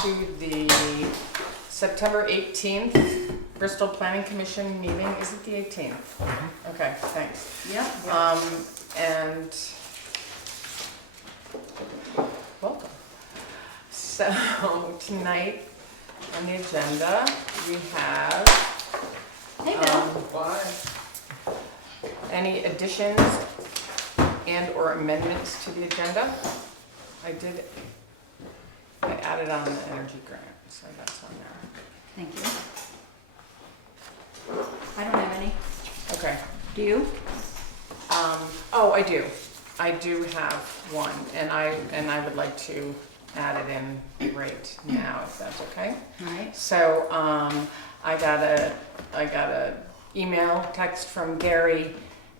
to the September 18th Bristol Planning Commission meeting. Is it the 18th? Okay, thanks. Yep. And welcome. So tonight on the agenda we have Hey, Bill. any additions and or amendments to the agenda. I added on the energy grant, so that's on there. Thank you. I don't have any. Okay. Do you? Oh, I do. I do have one, and I would like to add it in right now, if that's okay. All right. So I got a email text from Gary,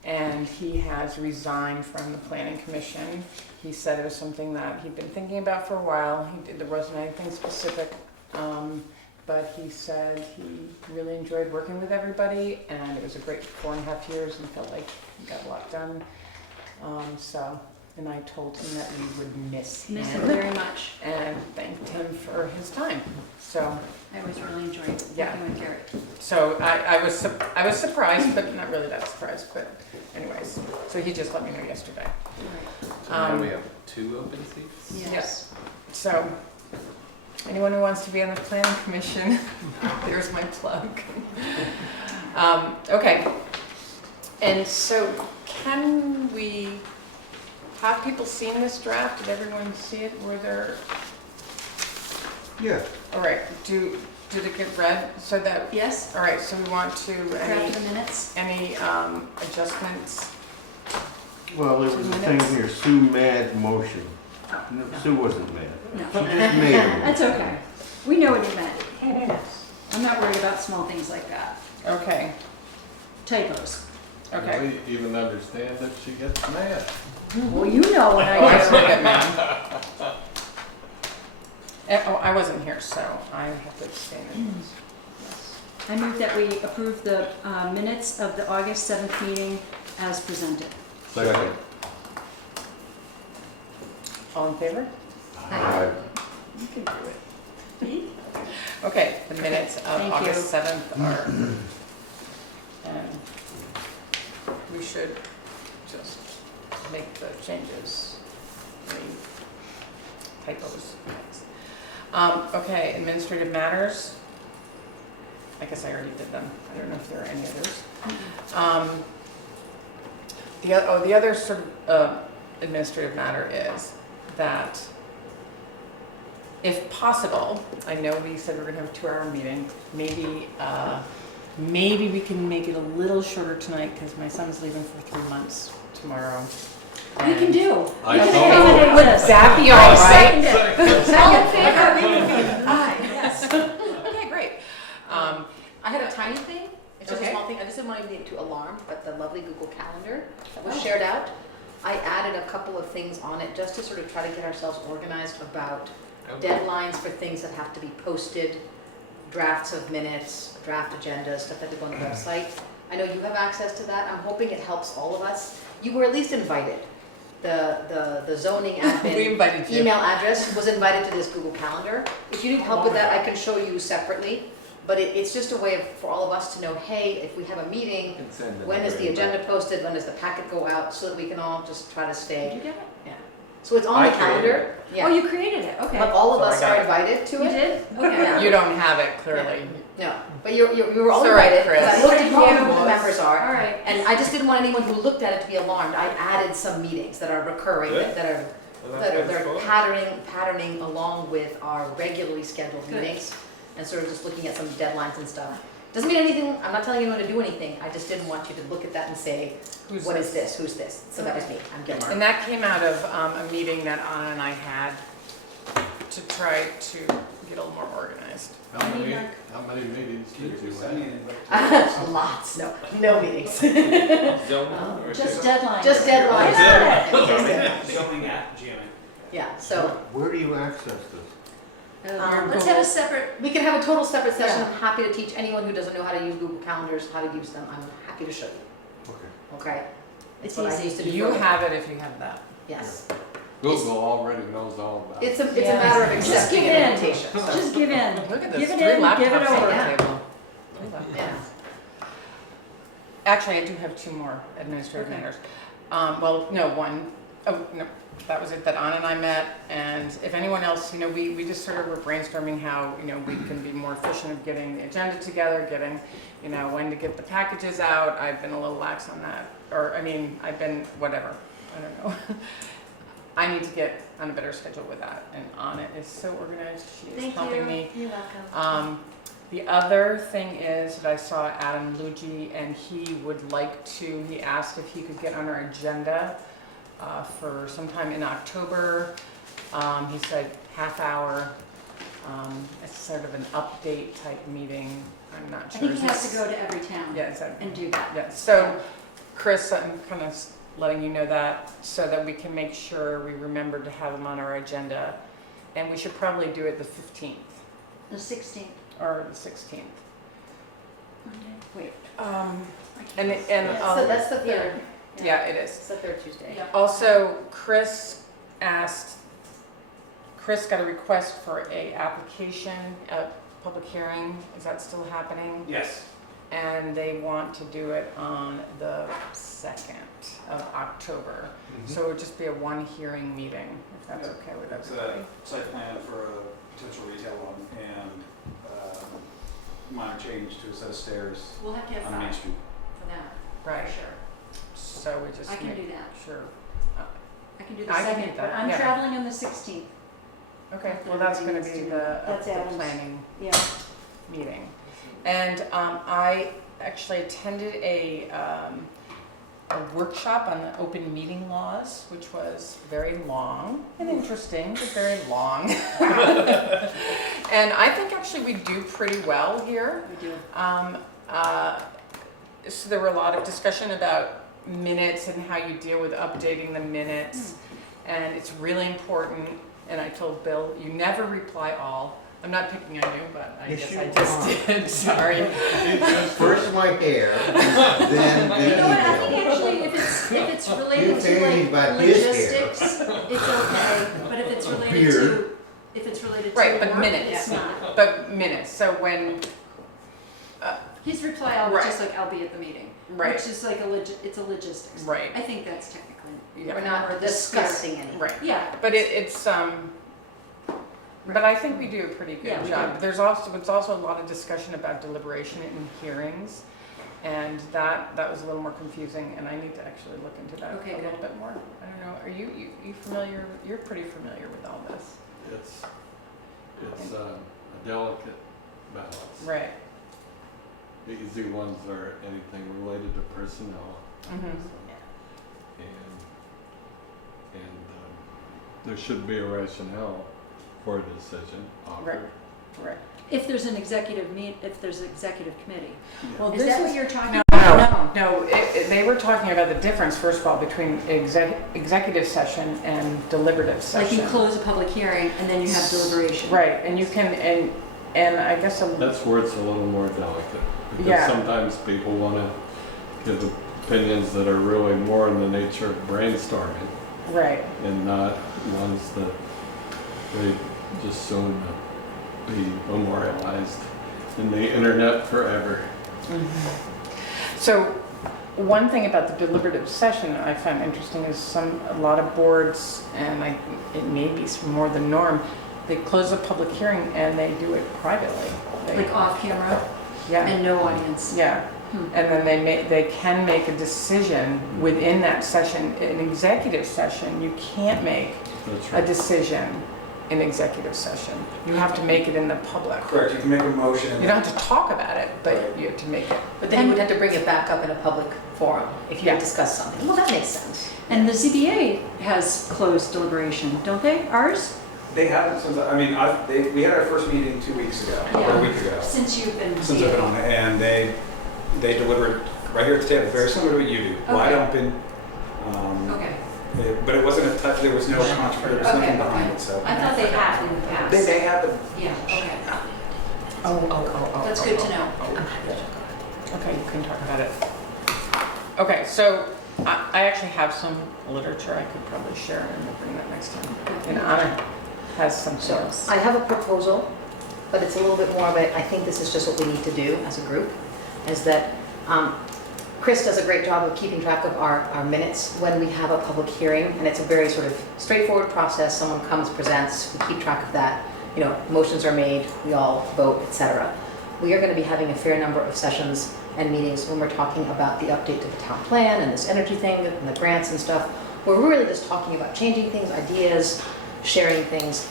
and he has resigned from the Planning Commission. He said it was something that he'd been thinking about for a while. There wasn't anything specific, but he said he really enjoyed working with everybody, and it was a great 4.5 years, and felt like he got a lot done. And I told him that we would miss him. Miss him very much. And thanked him for his time. So I always really enjoyed working with Garrett. So I was surprised, but not really that surprised. But anyways, so he just let me know yesterday. Right. So now we have 2 open seats? Yes. So anyone who wants to be on the planning commission, there's my plug. Okay. And so can we have people seen this draft? Did everyone see it? Were there? Yeah. All right. Did it get read? So that. Yes. All right. So we want to Draft the minutes. any adjustments? Well, it was the thing here, Sue mad motion. No, Sue wasn't mad. No. She just made a motion. That's okay. We know what you meant. I'm not worried about small things like that. Okay. Typos. Okay. We even understand that she gets mad. Well, you know what Oh, I I still do. get mad. Oh, I wasn't here, so I have to abstain. Yes. I move that we approve the minutes of the August 7th meeting as presented. Second. All in favor? Aye. You can do it. Okay, the minutes of Thank August you. 7th are, and we should just make the changes, any typos. Okay, administrative matters. I guess I already did them. I don't know if there are any others. The other sort of administrative matter is that if possible, I know we said we're gonna have a 2-hour meeting, maybe we can make it a little shorter tonight because my son's leaving for 3 months tomorrow. We can do. I We can told accommodate Would this. that be all right? Second it. All in favor? Aye, yes. Okay, great. I had a tiny thing, it's just a Okay. small thing, I just didn't want anybody to alarm, but the lovely Google Calendar that was shared out, I added a couple of things on it just to sort of try to get ourselves organized about deadlines for things that have to be posted, drafts of minutes, draft agendas, stuff that to go on the website. I know you have access to that, I'm hoping it helps all of us. You were at least invited. The zoning We admin invited you. email address was invited to this Google Calendar. If you need help with that, I can show you separately. But it's just a way for all of us to know, hey, if we have a meeting, when is the agenda posted, when does the packet go out, so that we can all just try to Did stay. you get it? Yeah. So it's on I the calendar. Oh, Yeah. you created it. Okay. But all of So I us got are it. invited to You it. did? Okay. Yeah. You don't have it, clearly. No, but you were all It's all right, invited, because I Chris. looked at who the Was. members All are. right. And I just didn't want anyone who looked at it to be alarmed. I added some meetings that are recurring, Good. that are they're patterning along with our regularly scheduled Good. meetings, and sort of just looking at some deadlines and stuff. Doesn't mean anything, I'm not telling anyone to do anything, I just didn't want you to look at that and say, what is this, who's this? So that was me, I'm Gilmar. And that came out of a meeting that Anna and I had to try to get a little more organized. How I need many, like- how many meetings did you have? Lots, no meetings. Zoning or Just two? deadline. Just deadlines. Zoning at GMA. Yeah, so Where do you access this? Let's have a separate. we can have a total separate session. Yeah. I'm happy to teach anyone who doesn't know how to use Google Calendars, how to use them. I'm happy to show you, Okay. okay? It's what I easy. used to do You for- have it if you have that. Yes. Google already knows all about it. It's a Yeah. matter of Just accepting give an in. invitation. so. Just give in. Look at this, Give three it in, laptops give it on over. the Yeah. table. Yeah. Actually, I do have two more administrative Okay. matters. Well, no, one, oh, no, that was it, that Anna and I met, and if anyone else, we just sort of were brainstorming how, we can be more efficient of getting the agenda together, getting, when to get the packages out. I've been a little lax on that, I've been, whatever, I don't know. I need to get on a better schedule with that, and Anna is so organized, she is helping me. You're welcome. The other thing is that I saw Adam Luigi, and he asked if he could get on our agenda for sometime in October. He said half hour. It's sort of an update type meeting. I'm not I sure. think Is he has this- to go to every town Yeah, is that? and do that. Yeah, so Chris, I'm kind of letting you know that so that we can make sure we remember to have him on our agenda. And we should probably do it the 15th The 16th. or the 16th. Monday. Wait. And Yeah. So that's the third. yeah, it is. It's the third Tuesday. Yeah. Also, Chris got a request for a application, a public hearing. Is that still happening? Yes. And they want to do it on the 2nd of October. So it would just be a one hearing meeting, if that's Yeah. okay with It's everybody. a site plan for a potential retail one and minor change to a set of stairs We'll have to have on Main 5 Street. for that, Right, for sure. so we just I can make do that. sure. I can do the I can do 2nd, but that, I'm yeah. traveling on the 16th. Okay, well, that's gonna Everybody be needs to know. That's the Adam's. planning Yeah. meeting. And I actually attended a workshop on the open meeting laws, which was very long and interesting, but very long. And I think actually we do pretty well here. We do. So there were a lot of discussion about minutes and how you deal with updating the minutes. And it's really important, and I told Bill, you never reply all. I'm not picking on you, but I Yes, guess you I just did, sorry. First my hair, then the You know what, I email. think actually if it's related You to think like about his hair. logistics, it's okay, but if it's related Beard. to Right, but work, minutes. it's not. But minutes, so when, His reply all was Right. just like, I'll be at the meeting. right, Which is like it's a logistics. right, I think that's technically. yeah, We're not Or the spirit. discussing any. right. Yeah, But but I think we do a pretty Yeah, good we job. do. It's also a lot of discussion about deliberation in hearings. And that was a little more confusing, and I need to actually look into that Okay, a little good. bit more. I don't know, are you familiar, you're pretty familiar with all this? It's a delicate balance. Right. The easy ones are anything related to personnel. Mm-hmm. And there should be a rationale for a decision offered. Right. if there's an executive committee. Well, Is this that is- what you're talking No, about? no, they were talking about the difference, first of all, between executive session and deliberative Like session. you close a public hearing and then you have deliberation. Right, and you can, and I guess, That's where it's a little more delicate. Because Yeah. sometimes people want to give opinions that are really more in the nature of brainstorming right, and not ones that they just soon be memorialized in the internet forever. so one thing about the deliberative session I find interesting is a lot of boards, and it may be more the norm, they close a public hearing and they do it privately. Like off camera Yeah. and no audience. Yeah, and then they can make a decision within that session. In executive session, you can't make That's a right. decision in executive session. You have to make it in the public. Correct, you can make a motion. You don't have to talk about it, but you have to make it. But then you would have to bring it back up in a public forum if you Yeah. discuss something. Well, that makes sense. And the ZBA has closed deliberation, don't they? Ours? They haven't since, we had our first meeting 2 weeks ago, or Yeah. a week ago, Since you've been. since I've been on it, and they delivered right here at the table, very similar to what you do, wide Okay. open. Okay. But it wasn't a touch, there was no controversy, there was Okay, nothing behind okay. it, so. I thought they had in the past. They have, but Yeah, okay. Oh. That's good to know. Okay, you can talk about it. Okay, so I actually have some literature I could probably share and we'll bring that next time. And Anna has some source. I have a proposal, but it's a little bit more of a, I think this is just what we need to do as a group, is that Chris does a great job of keeping track of our minutes when we have a public hearing, and it's a very sort of straightforward process. Someone comes, presents, we keep track of that. You know, motions are made, we all vote, etc. We are going to be having a fair number of sessions and meetings when we're talking about the update to the town plan and this energy thing and the grants and stuff. We're really just talking about changing things, ideas, sharing things.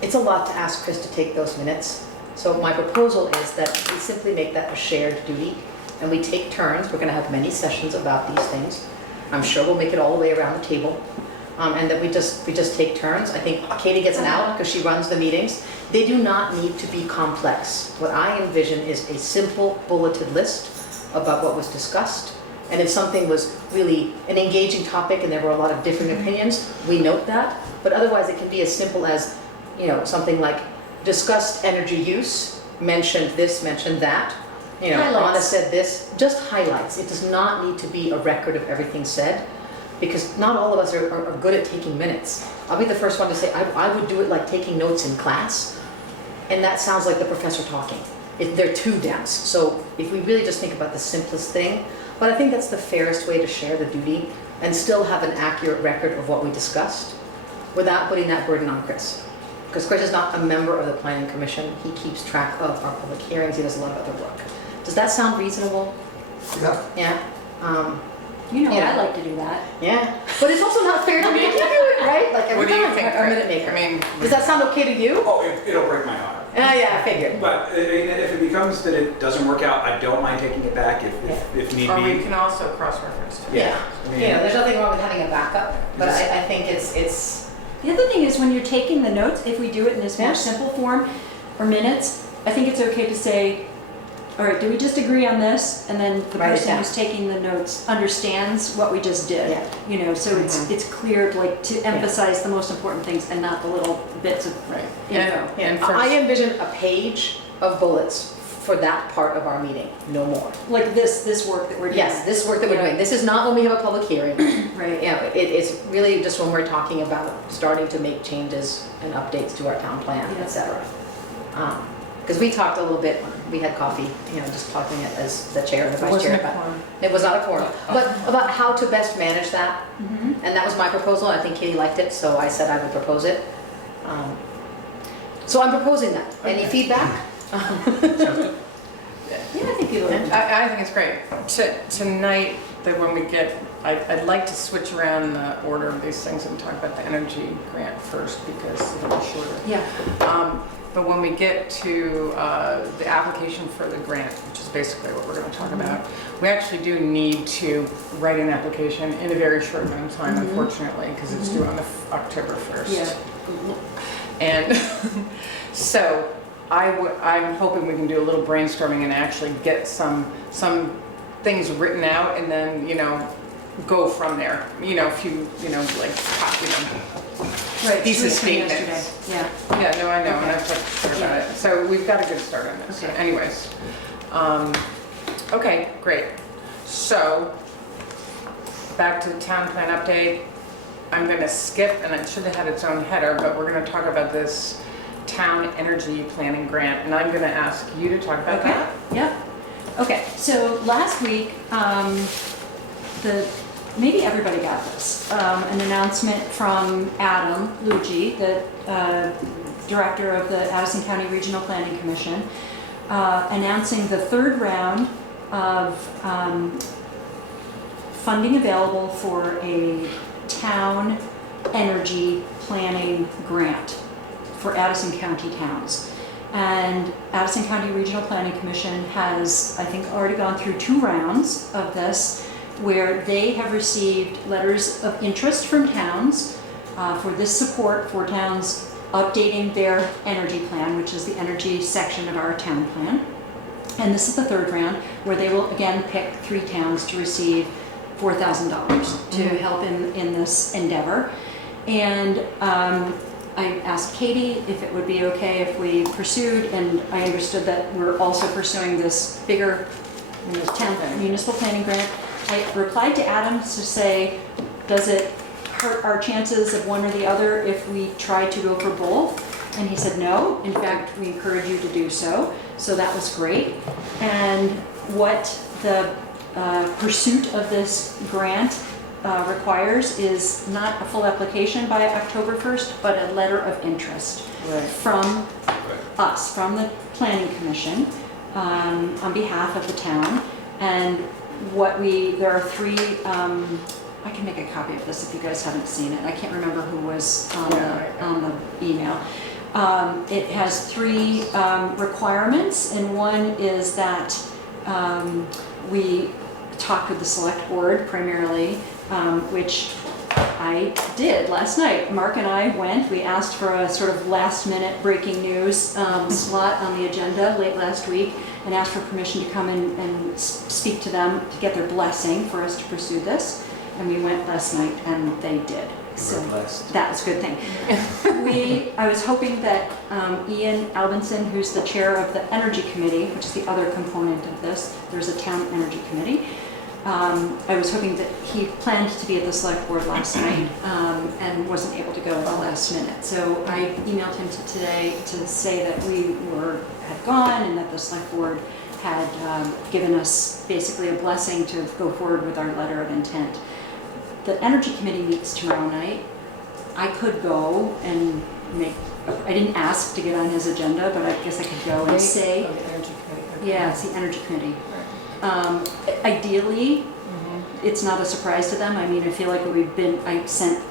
It's a lot to ask Chris to take those minutes. So my proposal is that we simply make that a shared duty and we take turns. We're going to have many sessions about these things. I'm sure we'll make it all the way around the table. And that we just take turns. I think Katie gets an out because she runs the meetings. They do not need to be complex. What I envision is a simple bulleted list about what was discussed. And if something was really an engaging topic and there were a lot of different opinions, we note that. But otherwise it can be as simple as, you know, something like discussed energy use, mentioned this, mentioned that. You know, Highlights. Anna said this, just highlights. It does not need to be a record of everything said, because not all of us are good at taking minutes. I'll be the first one to say, I would do it like taking notes in class, and that sounds like the professor talking. They're too dense. So if we really just think about the simplest thing, but I think that's the fairest way to share the duty and still have an accurate record of what we discussed without putting that burden on Chris. Because Chris is not a member of the Planning Commission. He keeps track of our public hearings. He does a lot of other work. Does that sound reasonable? Yeah. Yeah? You know, Yeah. I like to do that. Yeah. But it's also not fair to make you do it, right? Like every What do you time, think, our Chris? minute maker. I mean, Does that sound okay to you? Oh, it'll break my heart. Yeah, I figured. But if it becomes that it doesn't work out, I don't mind taking it back if need or we be. can also cross-reference too. Yeah. I mean, You know, there's nothing wrong with having a backup, but Just- I think it's The other thing is when you're taking the notes, if we do it in this Yeah. more simple form or minutes, I think it's okay to say, all right, do we just agree on this? And then the Write it person down. who's taking the notes understands what we just did. Yeah. You know, so it's clear, like, to emphasize the most important things and not the little bits of Right. info. And I envision a page of bullets for that part of our meeting, no more. Like this work that we're doing. Yes, this work that we're Yeah. doing. This is not when we have a public hearing. Right. You know, it's really just when we're talking about starting to make changes and updates to our town plan, Yeah. et cetera. Because we talked a little bit, we had coffee, you know, just talking as the chair and the It vice wasn't chair a about. quorum. It was not a quorum, but about how to best manage that. Mhm. And that was my proposal, and I think Katie liked it, so I said I would propose it. So I'm proposing that. Any Okay. feedback? Yeah, I think people are. I think it's great. Tonight, that when we get, I'd like to switch around the order of these things and talk about the energy grant first because it'll be shorter. Yeah. But when we get to the application for the grant, which is basically what we're going to talk about, we actually do need to write an application in a very short amount of time, unfortunately, because it's due on the October 1st. Yeah. And so I'm hoping we can do a little brainstorming and actually get some things written out and then, you know, go from there. You know, if you, like, copy them. Right. These are it's from statements. yesterday. Yeah. Yeah, no, I know, and Okay. I've talked to her about it. So we've got a good start on this. Okay. Anyways. Okay, great. So, back to the town plan update. I'm gonna skip, and it should have had its own header, but we're gonna talk about this town energy planning grant, and I'm gonna ask you to talk about Okay. that. Yeah. Okay, so last week, maybe everybody got this, an announcement from Adam Lucci, the director of the Addison County Regional Planning Commission, announcing the third round of funding available for a town energy planning grant for Addison County towns. And Addison County Regional Planning Commission has, I think, already gone through 2 rounds of this, where they have received letters of interest from towns for this support for towns updating their energy plan, which is the energy section of our town plan. And this is the third round, where they will again pick 3 towns to receive $4,000 to help in this endeavor. And I asked Katie if it would be okay if we pursued, and I understood that we're also pursuing this bigger town municipal planning grant. I replied to Adam to say, does it hurt our chances of one or the other if we try to go for both? And he said, no, in fact, we encourage you to do so. So that was great. And what the pursuit of this grant requires is not a full application by October 1st, but a letter of interest from us, from the Planning Commission, on behalf of the town. And there are three, I can make a copy of this if you guys haven't seen it. I can't remember who was on the email. It has three requirements, and one is that we talk with the select board primarily, which I did last night. Mark and I went, we asked for a sort of last minute breaking news slot on the agenda late last week and asked for permission to come in and speak to them to get their blessing for us to pursue this. And we went last night and they did. So that was a good thing. I was hoping that Ian Albinson, who's the chair of the Energy Committee, which is the other component of this, there's a town energy committee. I was hoping that he planned to be at the select board last night and wasn't able to go at the last minute. So I emailed him today to say that we had gone and that the select board had given us basically a blessing to go forward with our letter of intent. The Energy Committee meets tomorrow night. I could go and I didn't ask to get on his agenda, but I guess I could go and say. The Energy Committee. Okay. Yeah, it's the Energy Committee. Ideally, it's not a surprise to them. I mean, I feel like I sent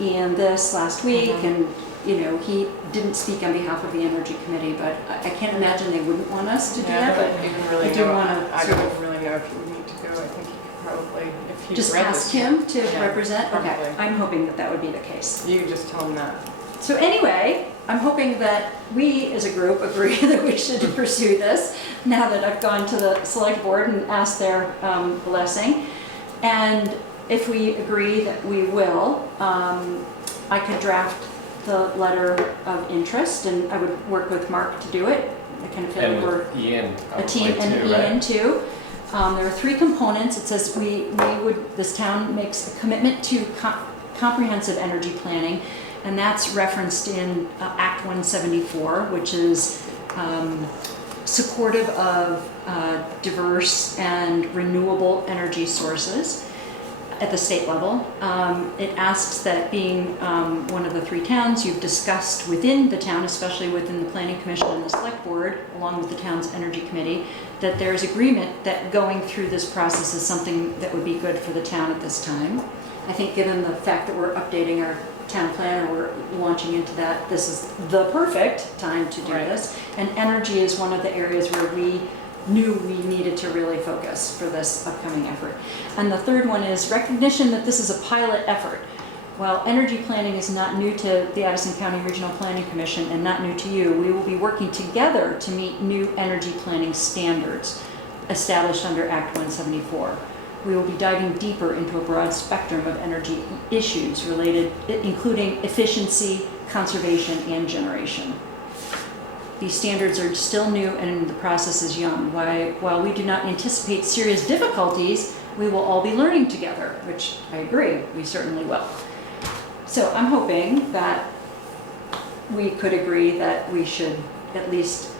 Ian this last week and he didn't speak on behalf of the Energy Committee, but I can't imagine they wouldn't want us to do that, but I didn't really I do know. want I to don't really know if you would need to go. I think you could probably, if he just read ask this, him to Yeah, represent. probably. Okay, I'm hoping that would be the case. You just tell him that. So anyway, I'm hoping that we as a group agree that we should pursue this now that I've gone to the select board and asked their blessing. And if we agree that we will, I could draft the letter of interest and I would work with Mark to do it. I kind of feel like we're Ian, a team, and Ian too. There are three components. It says this town makes a commitment to comprehensive energy planning, and that's referenced in Act 174, which is supportive of diverse and renewable energy sources at the state level. It asks that being one of the three towns you've discussed within the town, especially within the Planning Commission and the Select Board, along with the town's Energy Committee, that there's agreement that going through this process is something that would be good for the town at this time. I think given the fact that we're updating our town plan or we're launching into that, this is the perfect time to do this. And energy is one of the areas where we knew we needed to really focus for this upcoming effort. And the third one is recognition that this is a pilot effort. While energy planning is not new to the Addison County Regional Planning Commission and not new to you, we will be working together to meet new energy planning standards established under Act 174. We will be diving deeper into a broad spectrum of energy issues related, including efficiency, conservation, and generation. These standards are still new and the process is young. While we do not anticipate serious difficulties, we will all be learning together, which I agree, we certainly will. So I'm hoping that we could agree that we should at least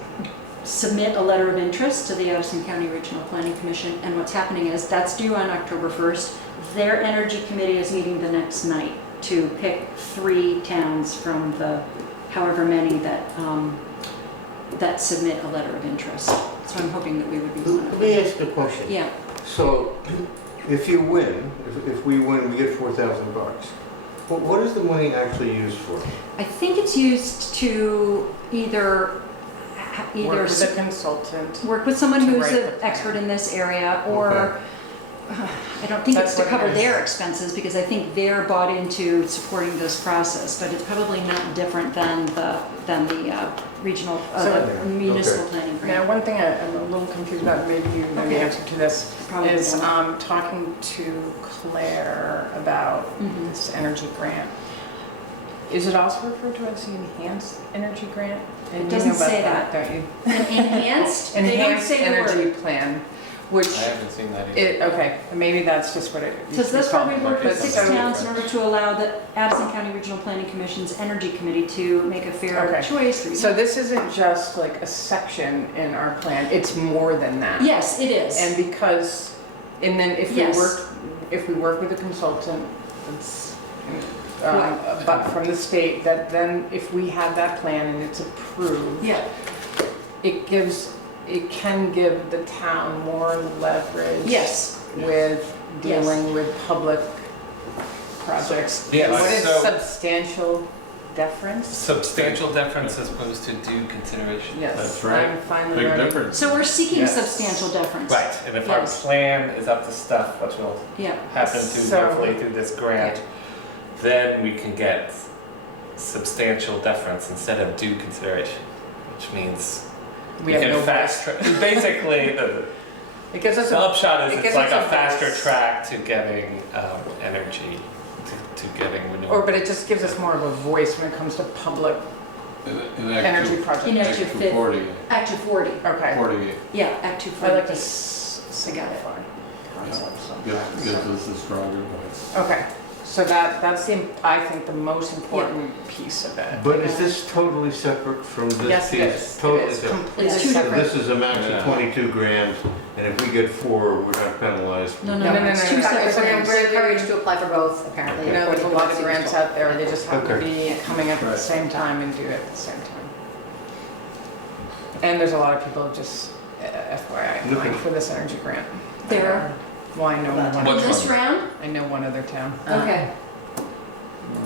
submit a letter of interest to the Addison County Regional Planning Commission. And what's happening is that's due on October 1st. Their Energy Committee is meeting the next night to pick 3 towns from the however many that submit a letter of interest. So I'm hoping that we would be one Let of me them. ask a question. Yeah. So, if you win, if we win, we get $4,000. What is the money actually used for? I think it's used to either Work with a consultant. work with someone To who's write an the plan. expert in this area, or Okay. I don't think it's That's to what it cover is. their expenses because I think they're bought into supporting this process, but it's probably not different than the regional, So- the municipal Okay. planning Now, grant. one thing I'm a little confused about, maybe you know the Okay. answer to this, Probably is don't. talking to Claire about Mhm. this energy grant. Is it also referred to as the enhanced energy grant? And you doesn't know about say that. don't you? Enhanced? They don't Enhanced say the energy word. plan. which I haven't seen that either. okay, maybe that's just what it. Because that's why we worked with But 6 so- towns in order to allow the Addison County Regional Planning Commission's Energy Committee to make a fair Okay. choice. So this isn't just like a section in our plan, it's more than that. Yes, it is. And because, and then if Yes. we work with a consultant, that's, Right. but from the state, that then if we have that plan and it's approved, Yeah, it can give the town more leverage. yes. With dealing with public projects. Yeah, What is so- substantial deference? Substantial deference as opposed to due consideration. Yes. That's right. I'm finally Big learning. difference. So we're seeking Yes. substantial deference. Right, and if our Yes. plan is up to stuff, which will Yeah, happen to So- hopefully through this grant, then we can get substantial deference instead of due consideration, which means We you have no can fast track. Basically, It gives us the a, upshot is it it's gives like us a a faster voice. track to getting energy, to getting renewable. but it just gives us more of a voice when it comes to public In Act energy two- projects. In Act Act two, 240, Act 240. Okay. 48, Yeah, Act I 240. like to I got it. simplify concepts gives sometimes. us a stronger voice. Okay, so that's the, I think, the most important piece of it. But is this totally separate from this piece? Yes, it is. It Totally is separate. completely It's two So separate. this is a max Yeah. of 22 grand, and if we get 4, we're not penalized. No, No, no, no, it's no, two no. separate It's things. We're encouraged to apply for both, apparently. You know, there's a lot of grants out there, they just have to Okay. be coming up at the Right. same time and do it at the same time. And there's a lot of people just, FYI, applying Looking- for this energy grant. There are? Well, I know one, Which This one? round? I know one other town. Okay.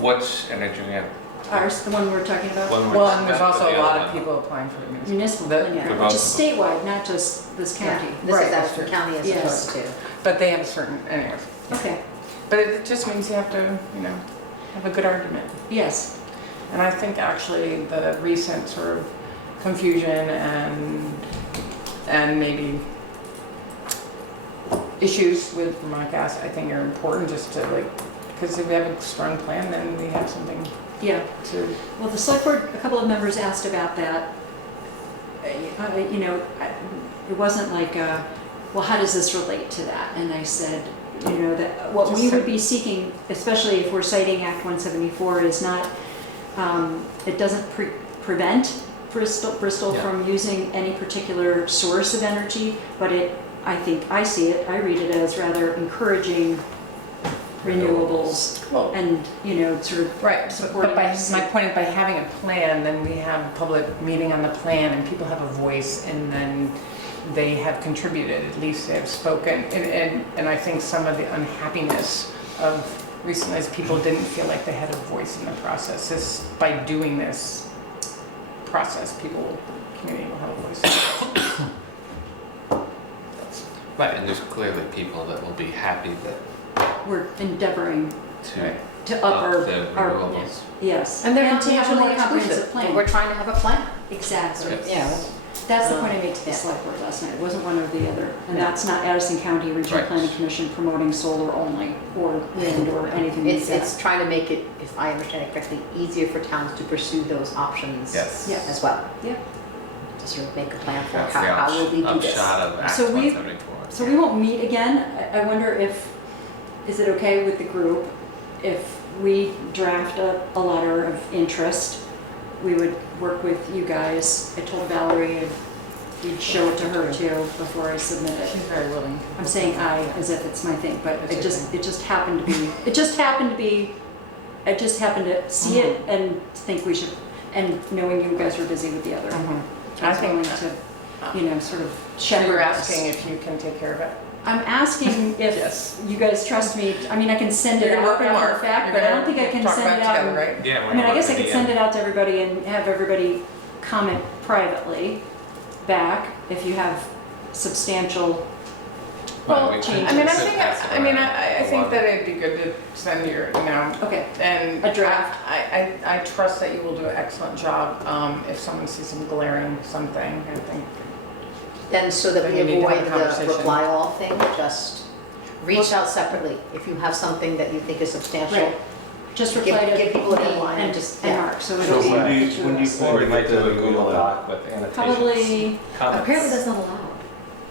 Which energy grant? Ours, the one we're talking about? One Well, which- and there's that- also the a other lot of one. people applying for the municipal. Municipal, The- yeah, the which is most- statewide, not just this Yeah, county. this Right, is that's Addison true. County as Yes. opposed to. But they have a certain, anyways. Okay, But it just means you have to, have a good argument. yes. And I think actually the recent sort of confusion and maybe issues with Vermont Gas, I think are important just to because if we have a strong plan, then we have something Yeah, to, well, the select board, a couple of members asked about that. It wasn't like, well, how does this relate to that? And I said, that what we would be seeking, especially if we're citing Act 174, is not, it doesn't prevent Bristol Yeah. from using any particular source of energy, but I read it as rather encouraging renewables well, and, sort of right. supporting. But my point is by having a plan, then we have a public meeting on the plan and people have a voice and then they have contributed, at least they have spoken. And I think some of the unhappiness of recently is people didn't feel like they had a voice in the process. By doing this process, the community will have a voice. Right, and there's clearly people that will be happy that We're endeavoring to to up up our, the renewables. yes. And they're not to have a more mutually comprehensive exclusive. plan. We're trying to have a plan. Exactly. Yes. That's the point I made to the Yeah. select board last night. It wasn't one or the other. And that's not Addison County Regional Right. Planning Commission promoting solar only or wind or anything like It's that. trying to make it, if I understand it correctly, easier for towns to pursue those options Yes. Yeah. as well. Yeah. To sort of make a plan for That's how will we the do this. upshot of Act So we- 174. So we won't meet again. I wonder is it okay with the group if we draft a letter of interest? We would work with you guys. I told Valerie we'd show it to her too before I submit it. She's very willing. I'm saying I as if it's my thing, but It's your it just happened to be, I just happened to see it and think we should, and knowing you guys were busy with the other. I I was willing think, to, sort of so shepherd you're us. asking if you can take care of it? I'm asking if Yes. you guys trust me. I mean, I can send it You're gonna out work with after the Mark. fact, You're but I gonna don't think I can talk send about it out. together, and- right? Yeah, I mean, I guess I could send it out to everybody and have everybody comment privately back if you have substantial changes. I mean, I think that it'd be good to send your, Okay, and A draft. I trust that you will do an excellent job. If someone sees some glaring something, I think. Then so that Then we you need to have avoid a the conversation. reply all thing, just reach out separately. If you have something that you think is substantial, Right. Just Give- reply to give people a me deadline and and just- and yeah. Mark, so So it'll be when do the you two of us. Or we might do a Get the Google email out. Doc with annotations. Probably, Comments. apparently that's not allowed.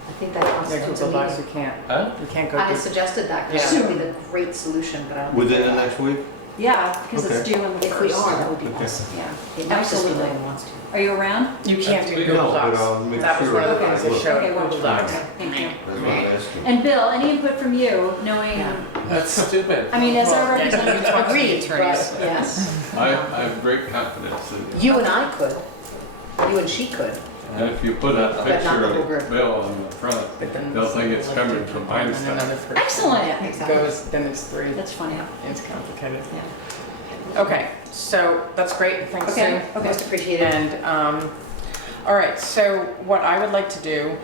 I think that Yeah, constitutes a Google Docs, you meeting. can't, Huh? you can't go I had through. suggested that, because Yeah. that would be the great solution, but I don't. think Within the that- next week? Yeah, because it's Okay. due on the If we first. are, that would be Okay. awesome. Yeah, If not, just absolutely. Elaine wants to. Are you around? You can't do No, Google but Docs. I'll make That was sure one of the I things that look. showed Okay, Google wonderful. Docs. Okay, thank you. That's what I'm asking. And Bill, any input from you, knowing, Yeah. That's stupid. I mean, as our Well, yeah, representative, you talk to the Agreed, attorneys. but yes. I have great confidence in you. You and I could. You and she could. And if you put a But not picture the whole group. of Bill on the front, But then they'll think it's someone coming lifted from it on Einstein. another person. excellent. Yeah, exactly. Goes, then it's 3. That's funny. It's complicated. Yeah. Okay, so that's great, thanks Sue. Okay, okay. Most appreciated. And, all right, so what I would like to do,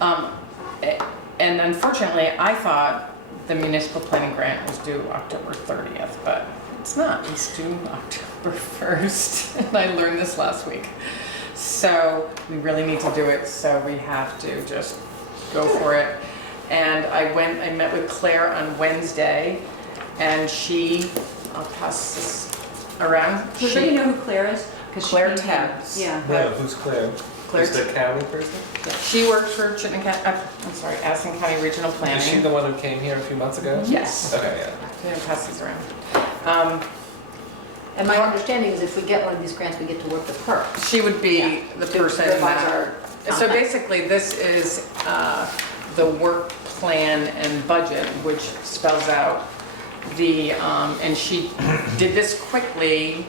and unfortunately, I thought the municipal planning grant was due October 30th, but it's not, it's due October 1st. And I learned this last week. So we really need to do it, so we have to just go for it. And I met with Claire on Wednesday, and I'll pass this around. Does anybody know who Claire is? 'Cause she Claire came here. Tabs. Yeah. No, who's Claire? Claire, Is the county person? she works for Chittenden County, I'm sorry, Addison County Regional Is she Planning. the one who came here a few months ago? Yes. Okay, yeah. I'm gonna pass these around. And my understanding is if we get one of these grants, we get to work with her. She would be the To person revise that, our so contact. basically this is the work plan and budget, which spells out the, and she did this quickly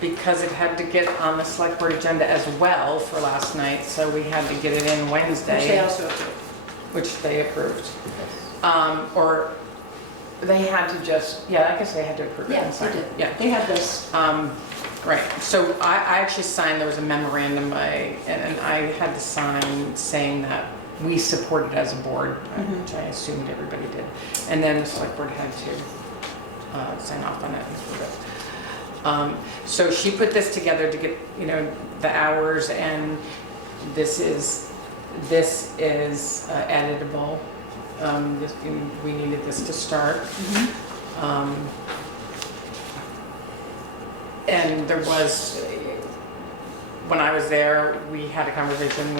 because it had to get on the select board agenda as well for last night, so we had to get it in Wednesday. Which they also approved. Which they approved. Or they had to just, yeah, I guess they had to approve it. Yeah, I'm they sorry. did. Yeah. They had this. Right, so I actually signed, there was a memorandum and I had to sign saying that we supported as a board, which I assumed everybody did. And then the select board had to sign off on it and approve it. So she put this together to get, the hours, and this is editable. We needed this to start. And there was, when I was there, we had a conversation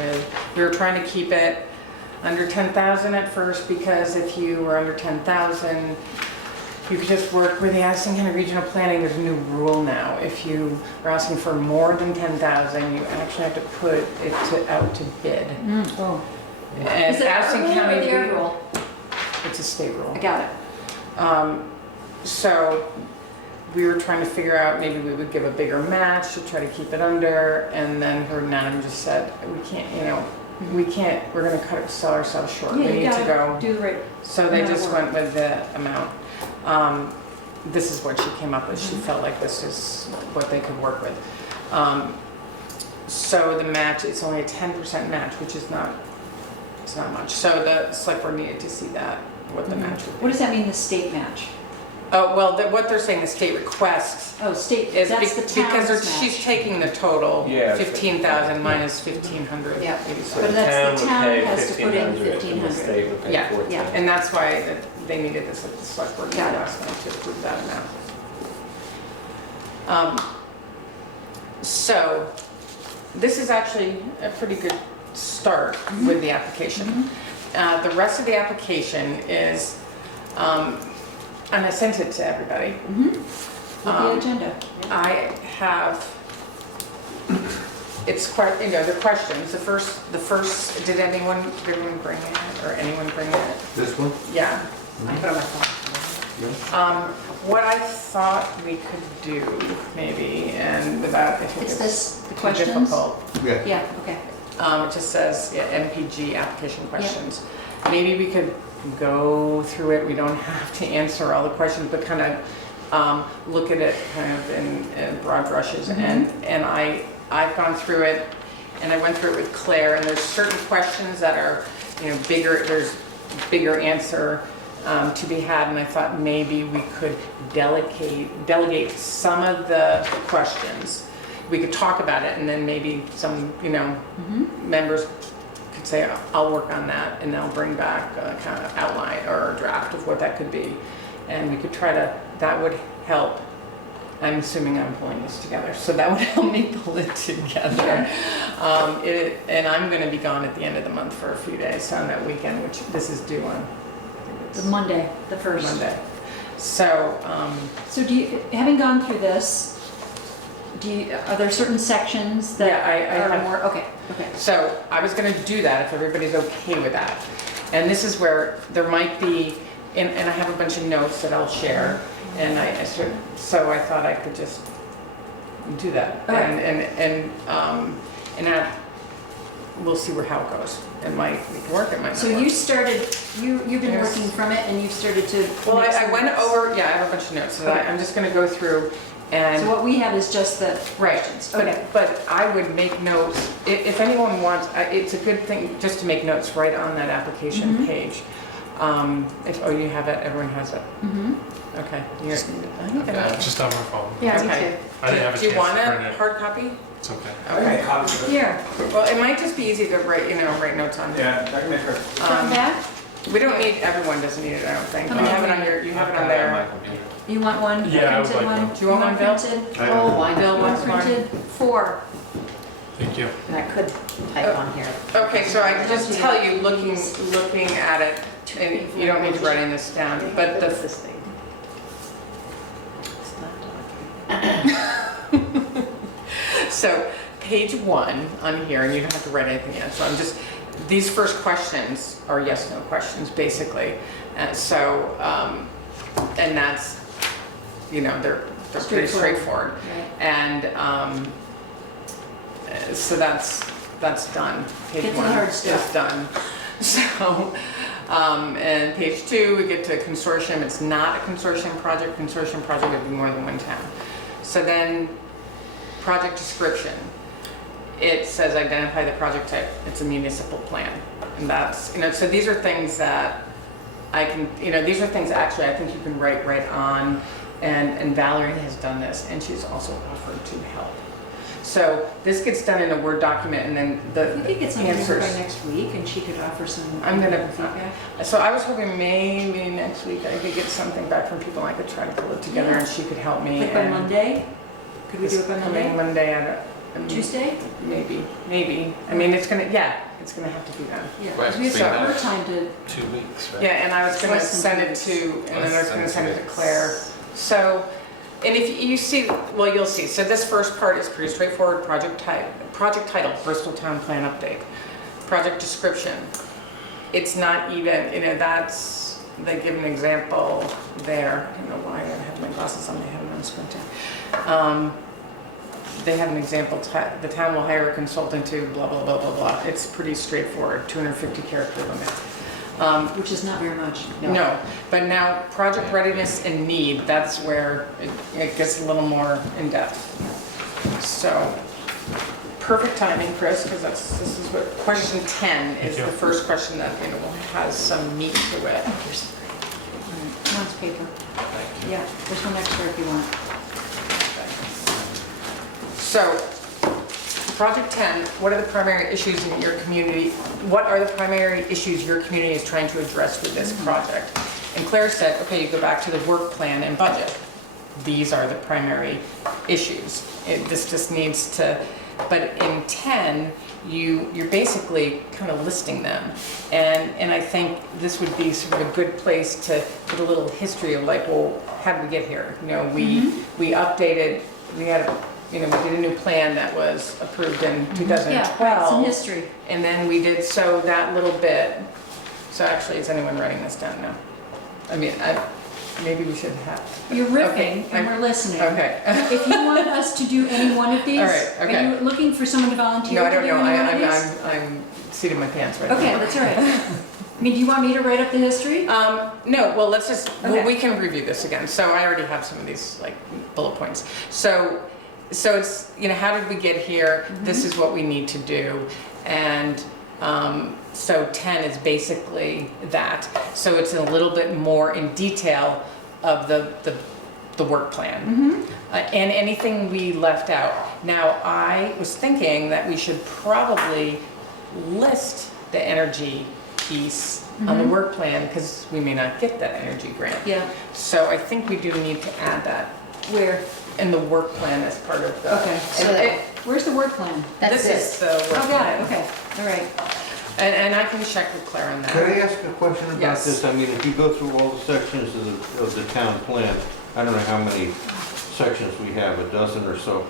we were trying to keep it under 10,000 at first, because if you were under 10,000, you could just work with the Addison County Regional Planning. There's a new rule now. If you are asking for more than 10,000, you actually have to put it out to bid. Oh. And Is it our Addison rule or County, their rule? it's a state rule. I got it. So we were trying to figure out, maybe we would give a bigger match to try to keep it under, and then her manager just said, we can't, we're gonna sell ourselves short. We Yeah, you need to gotta go. do the right. So they just amount of went with the amount. This is what she came up with. She felt like this is what they could work with. So the match, it's only a 10% match, which is not, it's not much. So the select board needed to see that, what the match would be. What does that mean, the state match? Oh, well, what they're saying, the state requests Oh, state, is that's the because town's she's match. taking the total, Yeah. 15,000 minus 1,500. Yeah. But that's the town would pay has to put in 1,500 and the 1,500. state would pay Yeah. 14. Yeah. And that's why they needed this at the select board meeting Got it. last night to approve that amount. So this is actually a pretty good start with the application. The rest of the application is, and I sent it to everybody. With the agenda. I have, it's quite, the questions, the first, did anyone bring it, or anyone bring it? This one? Yeah. I put on my phone. What I thought we could do, maybe, and without, if It's it's this, the too questions? difficult, Yeah. Yeah, okay. it just says, MPG application questions. Maybe we could go through it, we don't have to answer all the questions, but kind of look at it kind of in broad brushes. And I've gone through it, and I went through it with Claire, and there's certain questions that are, bigger, there's bigger answer to be had, and I thought maybe we could delegate some of the questions. We could talk about it, and then maybe some, members could say, I'll work on that, and they'll bring back a kind of outline or a draft of what that could be. And we could try to, that would help I'm assuming I'm pulling this together, so that would help me pull it together. And I'm gonna be gone at the end of the month for a few days on that weekend, which this is due on, I think The it's Monday, the 1st. Monday. So, So do you, having gone through this, are there certain sections that Yeah, I are have- more, okay. So I was gonna do that if everybody's okay with that. And this is where there might be, and I have a bunch of notes that I'll share, and so I thought I could just do that. Okay. And that, we'll see how it goes. It might work, it might not So work. you started, you've been Yes. working from it and you've started to. Well, make I some went notes. over, yeah, I have a bunch of notes, so Okay. I'm just gonna go through So and. what we have is just the Right, questions. Okay. but I would make notes, if anyone wants, it's a good thing just to make notes right on that application Mhm. page. You have it, everyone has it, Mm-hmm. okay. I need that. Just on my phone. Yeah, me Okay. too. I didn't have a Do you chance want to a print it. hard copy? It's okay. Okay, Here, well, it might just be easy to write, write notes on. Yeah, I can make her. front and back. We don't need, everyone doesn't need it, I don't think. You Okay. have it on you have it on On there. my computer. You want one? Yeah, I would Printed like one. Do you want one, Bill? Printed? I Oh, don't- why Bill not? wants one. Printed, 4. Thank you. And I could type on here. Okay, so I can just tell you, looking at it, and you don't need to write this down, but What's the, this thing? so page 1 on here, and you don't have to write anything yet, so I'm just, these first questions are yes/no questions, basically. And that's, they're pretty straightforward. Right. And so that's done. Page Get to the 1 hard is stuff. done. So, and page 2, we get to consortium. It's not a consortium project. Consortium project would be more than one town. So then, project description. It says identify the project type. It's a municipal plan. And that's, so these are things that I can, these are things actually I think you can write right on. And Valerie has done this, and she's also offered to help. So this gets done in a Word document, and then the We could get something for answers. by next week and she could offer some. I'm gonna- feedback. So I was hoping maybe next week I could get something back from people, and I could try to pull it together, Yeah. and she could help me. Like by and Monday? Could we do it by Coming Monday? Monday, Tuesday? Maybe. I mean, it's gonna have to be done. Yeah, Right, because we have so some that- more time to, 2 weeks, right? Yeah, and I was gonna Less than send 2 it weeks. to, and then I was gonna Less send than it to 2 Claire. So, and if you see, well, you'll see. So this first part is pretty straightforward. Project title, Bristol Town Plan Update. Project description. It's not even, they give an example there. I don't know why I have my glasses on, I have them on squinting. They have an example, the town will hire a consultant to blah, blah, blah, blah, blah. It's pretty straightforward, 250 character limit. which is not very much. No, but now project readiness and need, that's where it gets a little more in depth. So, perfect timing, Chris, because this is what, question 10 is Thank the you. first question that, has some meat to it. One's paper. Yeah, there's one extra if you want. So, project 10, what are the primary issues in your community? What are the primary issues your community is trying to address with this project? And Claire said, okay, you go back to the work plan and budget. These are the primary issues. This just needs to, but in 10, you're basically kind of listing them. And I think this would be sort of a good place to put a little history of like, well, how did we get here? We updated, we had we did a new plan that was approved in 2012. Yeah, right, some history. And then we did, so that little bit, so actually, is anyone writing this down now? I mean, maybe we should have. You're Okay, riffing and we're listening. Okay. If you want us to do any one of these, All right, okay. are you looking for someone to volunteer No, I to don't do know, any one of these? I'm seating my pants right now. Okay, that's all right. I mean, do you want me to write up the history? No, well, let's just, Okay. we can review this again. So I already have some of these like bullet points. So it's, how did we get here? This is what we need to do. And so 10 is basically that. So it's a little bit more in detail of the work plan. And anything we left out. Now, I was thinking that we should probably list the energy piece on the work plan because we may not get that energy grant. Yeah. So I think we do need to add that Where? in the work plan as part of the. Okay. So And that- it- Where's the work plan? That's This is the work Oh, got plan. it, okay, all right. And I can check with Claire on that. Could I ask a question about Yes. this? I mean, if you go through all the sections of the town plan, I don't know how many sections we have, a dozen or so.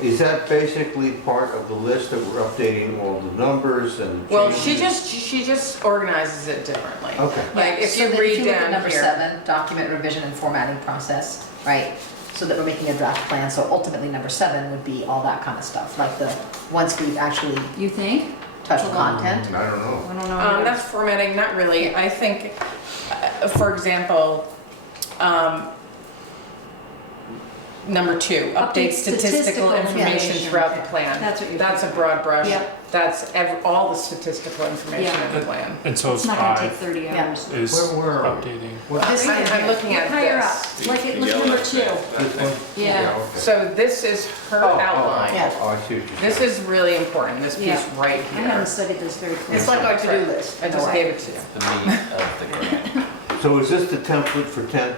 Is that basically part of the list that we're updating all the numbers and Well, changes? she just organizes it differently. Okay. Like if So you then read look at down number here. 7, document revision and formatting process, right? So that we're making a draft plan, so ultimately number 7 would be all that kind of stuff, like the, once we've actually You think? touched Hold on. content. I don't know. I don't know. That's formatting, not really. I think, for example, number 2, update statistical information throughout the plan. That's what you're That's a broad brush. Yep. That's all the statistical information Yeah. in the plan. And so It's it's not gonna take 5 30 Yeah. hours. is Where are we? updating. This I'm looking at Higher this. up, look at number 2. This one? Yeah. okay. So this is her outline. Yeah. Oh, I see what you're saying. This is really important, this piece Yeah. right I haven't here. studied this very closely. It's like our to-do list. I just gave it to you. The meat of the grant. So is this the template for 10?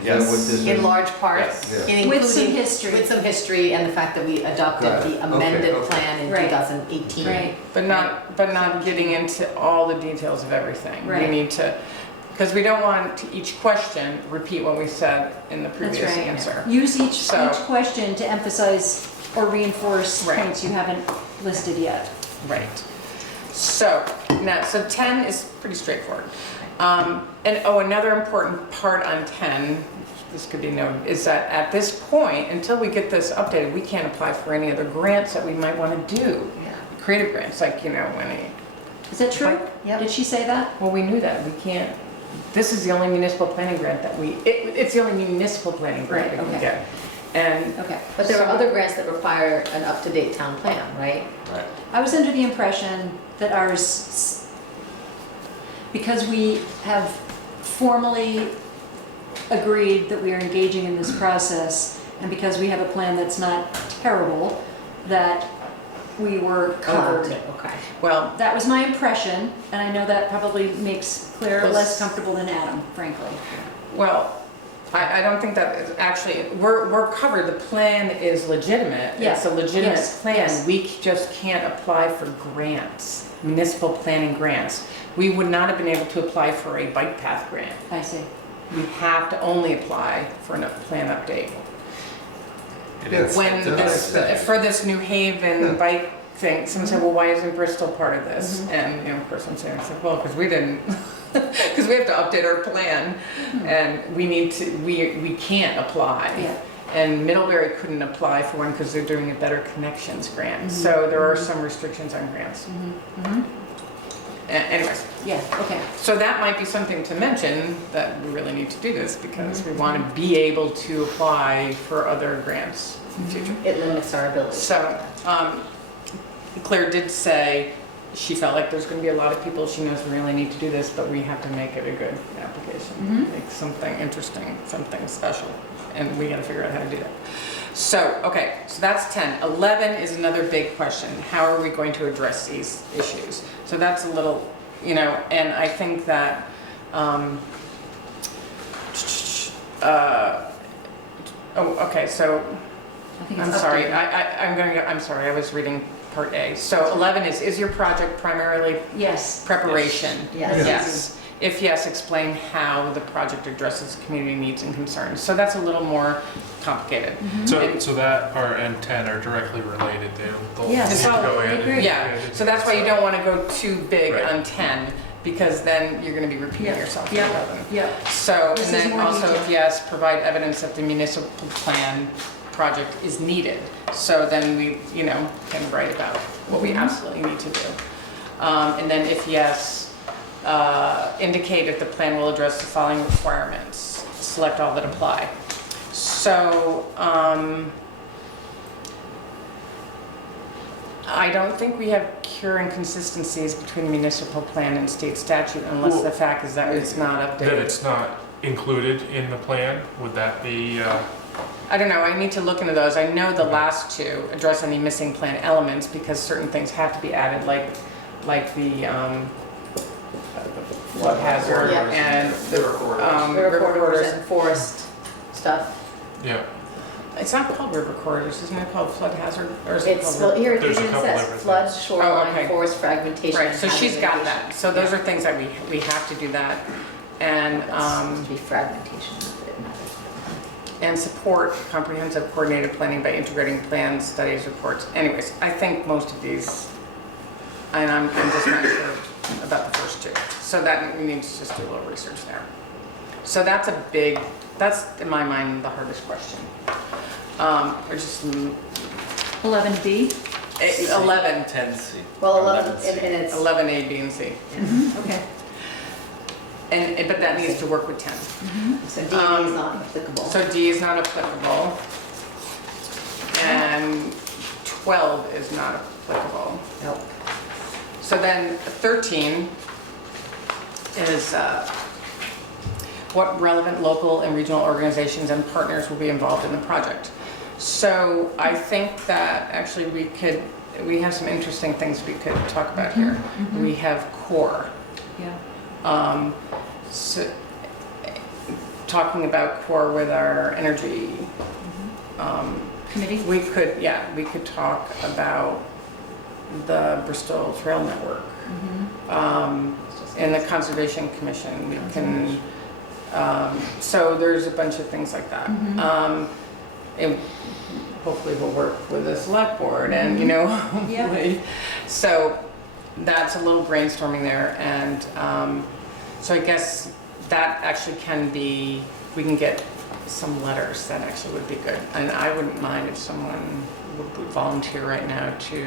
Is that what this is? In large part, Yes. in With some including- history. With some history and the fact that we adopted Got it. the amended Okay, okay. plan in Right. 2018. Right, But not getting into all the details of everything. We Right. need to, because we don't want to each question repeat what we said in the that's previous right. answer. Use each So- question to emphasize or reinforce Right. points you haven't listed yet. Right. So, now, so 10 is pretty straightforward. And another important part on 10, this could be noted, is that at this point, until we get this updated, we can't apply for any other grants that we might want to do. Yeah. Creative grants, like, any, Is that true? Yep. Did she say that? well, we knew that, we can't, this is the only municipal planning grant that it's the only municipal planning grant we Right, can okay. get. And Okay. But there are other grants that require an up-to-date town plan, right? Right. I was under the impression that ours, because we have formally agreed that we are engaging in this process, and because we have a plan that's not terrible, that we were covered. Okay. well, That was my impression, and I know that probably makes Claire Well, less comfortable than Adam, frankly. well, I don't think that is actually, we're covered, the plan is legitimate. Yeah. It's a legitimate Yes, plan. yes. We just can't apply for grants, municipal planning grants. We would not have been able to apply for a bike path grant. I see. We have to only apply for a plan update. It Yes. is. When this, for this New Haven bike thing, someone said, well, why isn't Bristol part of this? And, of course, I'm saying, I said, well, because we didn't, because we have to update our plan, and we need to, we can't apply. Yeah. And Middlebury couldn't apply for one because they're doing a Better Connections grant. So there are some restrictions on grants. Anyways, Yeah, okay. so that might be something to mention, that we really need to do this because we want to be able to apply for other grants in the future. It limits our ability. So, Claire did say she felt like there's going to be a lot of people she knows really need to do this, but we have to make it a good application. Make something interesting, something special, and we got to figure out how to do that. So, okay, so that's 10. 11 is another big question. How are we going to address these issues? So that's a little, and I think that, okay, so I think I'm it's sorry, updated. I'm sorry, I was reading part A. So 11 is your project primarily Yes. preparation? Yes. Yes. If yes, explain how the project addresses community needs and concerns. So that's a little more complicated. So that part and 10 are directly related. They'll Yes. need to Oh, go I in. agree. Yeah, so that's why you don't want to go too big Right. on 10, because then you're going to be repeating Yeah. yourself. Yeah. 11. Yep. So, This and is then more also, detail. if yes, provide evidence that the municipal plan project is needed. So then we, can write about what we absolutely need to do. And then if yes, indicate if the plan will address the following requirements. Select all that apply. So, I don't think we have cure inconsistencies between municipal plan and state statute unless Well, the fact is that it's not That updated. it's not included in the plan, would that be, I don't know, I need to look into those. I know the last two address any missing plan elements because certain things have to be added, like the flood hazard Yeah. and the River river corridors corridors. and forest stuff. yeah, it's not called river corridors, isn't it called flood hazard, or is it It's, called? well, river- here it There's a even couple says different flood, things. shoreline, okay. forest fragmentation. Right, and so she's got habitation. that, so those are things that we have to do that. And, That's to be fragmentation. and support comprehensive coordinated planning by integrating plans, studies, reports. Anyways, I think most of these, and I'm just not sure about the first two. So that we need to just do a little research there. So that's in my mind, the hardest question. Or just 11B? 11, 10C. Well, or 11, 11C. and it's. 11A, B, and C. Okay. But that needs to work with 10. So D is not applicable. So D is not applicable. And 12 is not applicable. Nope. So then 13 is what relevant local and regional organizations and partners will be involved in the project. So I think that actually we have some interesting things we could talk about here. We have core. Yeah. So, talking about core with our energy Committee? we could talk about the Bristol Trail Network. And the Conservation Commission, we can, so there's a bunch of things like that. And hopefully we'll work with the select board and, Yeah. hopefully. So that's a little brainstorming there. And so I guess that actually can be, we can get some letters, that actually would be good. And I wouldn't mind if someone would volunteer right now to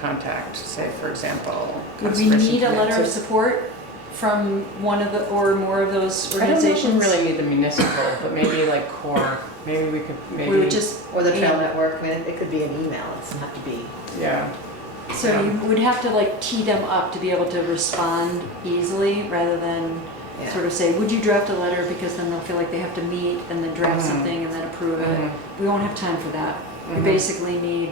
contact, say, for example, Would we Conservation need a letter of Committee. support from one of the, or more of those I don't know if organizations? we really need the municipal, but maybe like core, maybe we could, maybe. We would just, Or the trail network, I mean, it could be an email, it doesn't have to be. Yeah, so you would have to like tee them up to be able to respond easily rather than Yeah. sort of say, would you draft a letter, because then they'll feel like they have to meet and then draft Mhm. something and then approve it. Mhm. We won't have time for that. We Mhm. basically need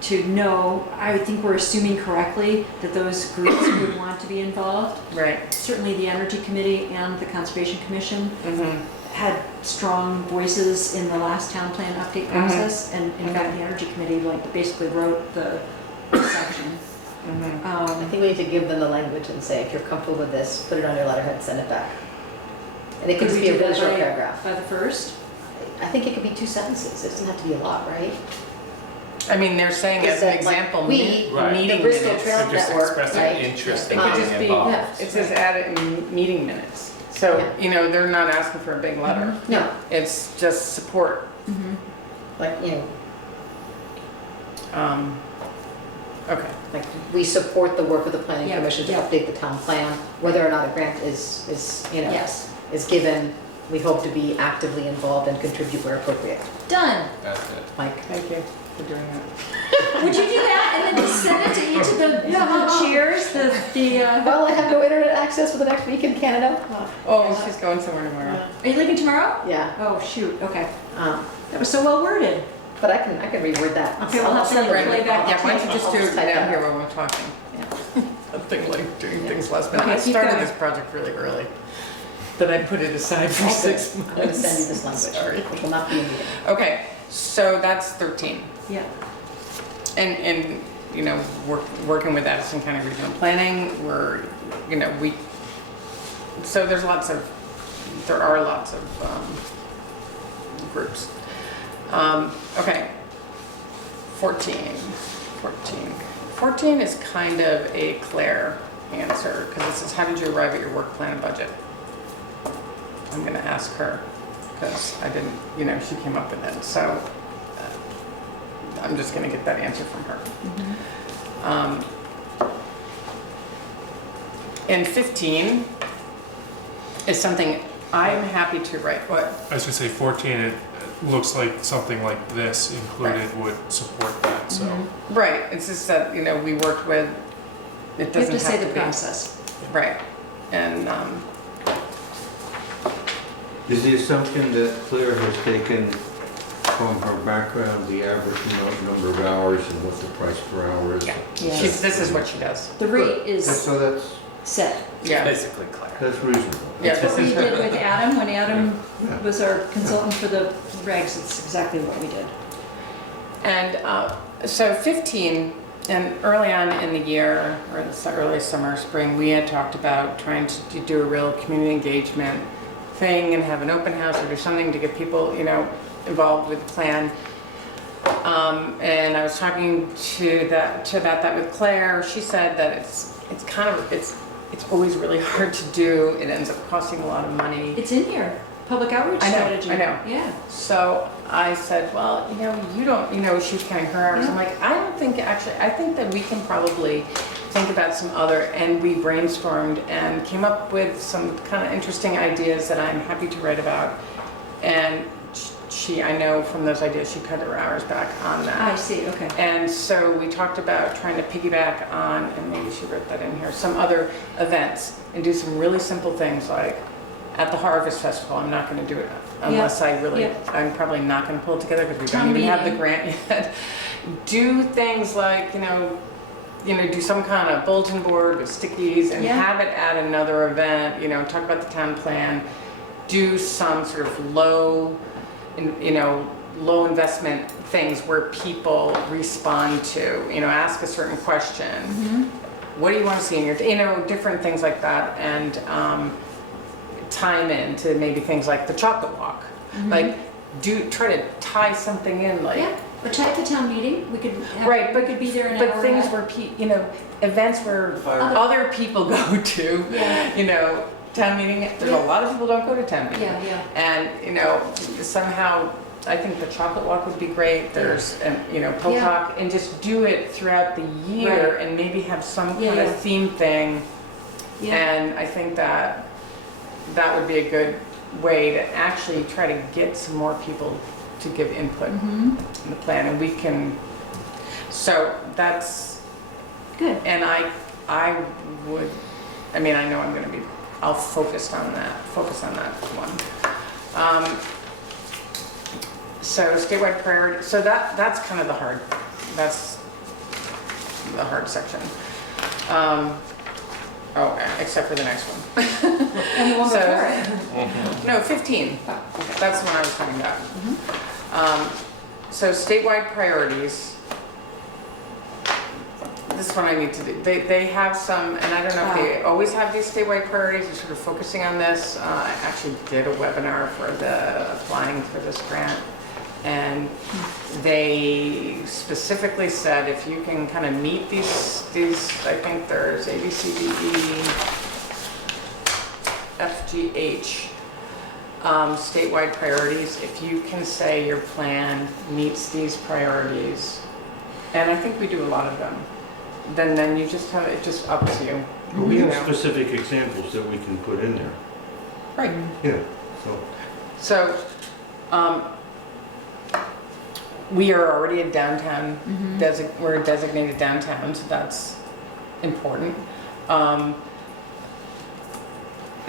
to know, I think we're assuming correctly that those groups would want to be involved. right. Certainly the Energy Committee and the Conservation Commission Mhm. had strong voices in the last town plan update process. And in fact, the Energy Committee like basically wrote the section. Mhm. I think we need to give them the language and say, if you're comfortable with this, put it on your letterhead, send it back. And it could just we be a do really that short by- paragraph. By the first? I think it could be 2 sentences, it doesn't have to be a lot, right? I mean, they're saying as Is an that, like, example, we, Right. meeting the Bristol minutes. Trail And just Network, expressing right? interest It in could being just be, involved. yeah. it says add it in meeting minutes. So, they're not asking for a big letter. No, It's just support. like, Okay. like, we support the work of the planning Yeah, commission to yeah. update the town plan, whether or not a grant is, Yes. is given, we hope to be actively involved and contribute where appropriate. Done. That's it. Mike? Thank you for doing that. Would you do that and then just send it to each of the chairs, Well, I have no internet access for the next week in Canada. Oh, she's going somewhere tomorrow. are you leaving tomorrow? Yeah, Oh, shoot, okay. um, That was so well worded. but I can reword that. Okay, we'll have to send it play back. Yeah, why don't you just do it I'll type down that here out. while we're talking? Yeah. A thing like doing Yeah. things last minute. Okay, I keep started going. this project really early. Then I put it aside for Also, 6 months. I'm going to send you this language, Sorry. which will not be in the meeting. Okay, so that's 13. Yeah. And working with Addison County Regional Planning, so there are lots of groups. Okay, 14 is kind of a Claire answer, because it says, how did you arrive at your work plan and budget? I'm gonna ask her, because I didn't, she came up with it, so I'm just gonna get that answer from her. And 15 is something I'm happy to write. What? I was gonna say 14, it looks like something like this included would support that, so. Right, it's just that, we worked with, it You doesn't have to say have the to be. process. Right, and, Is the assumption that Claire has taken from her background the average number of hours and what the price per hour is? yeah, Yes. this is what she does. The rate is, So that's set. Yeah, Basically Claire. That's reasonable. Yeah, That's what we this is- did with Adam, when Adam Yeah. was our consultant for the regs, it's exactly what we did. and so 15, and early on in the year, or the early summer, spring, we had talked about trying to do a real community engagement thing and have an open house or do something to get people, involved with the plan. And I was talking about that with Claire. She said that it's always really hard to do. It ends up costing a lot of money. It's in here, public outreach I know, strategy. I know. Yeah. So I said, well, you don't, she was counting her hours. I'm like, I think that we can probably think about some other, and we brainstormed and came up with some kind of interesting ideas that I'm happy to write about. And I know from those ideas, she cut her hours back on that. I see, okay. And so we talked about trying to piggyback on, and maybe she wrote that in here, some other events and do some really simple things like at the Harvest Festival. I'm not going to do it unless I'm probably not going to pull it together because we don't Town even have the meeting. grant yet. Do things like, do some kind of bulletin board with stickies and Yeah. have it at another event, talk about the town plan, do some sort of low investment things where people respond to, ask a certain question. Mm-hmm. What do you want to see in your, different things like that, and time into maybe things like the chocolate walk. Like, try to tie something in, like. Yeah, but type the town meeting, we could have, Right, we could be there in an hour. But things and a half. where events where other people go to, Yeah. town meeting, there's a lot of people don't go to town meeting. Yeah. And, somehow, I think the chocolate walk would be great, there's, Pocock, and just do it throughout the year Right. and maybe have some kind Yeah. of theme thing. Yeah. And I think that would be a good way to actually try to get some more people to give input Mm-hmm. in the plan, and we can, so that's, Good. and I know I'm gonna be, I'll focus on that one. So statewide priority, so that's kind of the hard section. Except for the next one. And the one So- before it. No, 15. Oh, okay. That's the one I was talking about. So statewide priorities. This one I need to do. They have some, and I don't know if they always have these statewide priorities. They're sort of focusing on this. I actually did a webinar for applying for this grant. And they specifically said if you can kind of meet these, I think there's A, B, C, D, E, F, G, H, statewide priorities, if you can say your plan meets these priorities, and I think we do a lot of them, then you just have, it just up to you. We You have know. specific examples that we can put in there. Right. Yeah, so. So, we are already a downtown, we're a designated downtown, so that's important.